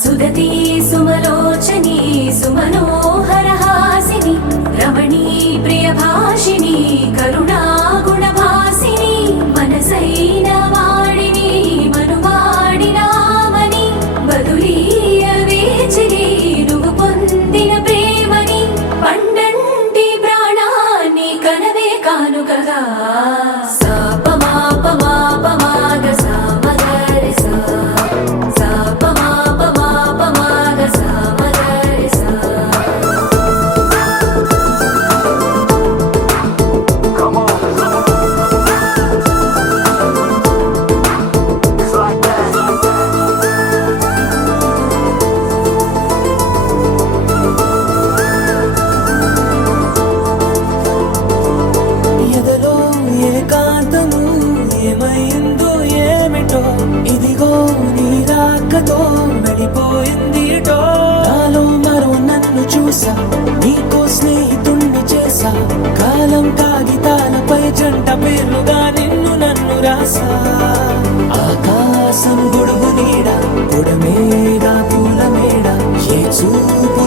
సుదతి సుమలోచని సుమనోహర హాసిని రమణీ ప్రియభాషిణి కరుణా గుణభాసిని మనసైన వాడిని మనువాడినామని బదులీయ వేచిని నువ్వు పొందిన ప్రేమని పండంటి ప్రాణాన్ని కనవే కానుకగా ఏమైందో ఏమిటో ఇదిగో నీ రాకతో వెళ్ళిపోయిందిటో నాలో మరో నన్ను చూసా నీకో స్నేహితుణ్ణి చేసా కాలం కాగితాలపై జంట పేర్లుగా నిన్ను నన్ను రాసా ఆకాశం గొడుగు నీడ గుడమేడ పూల మేడ ఏ చూపు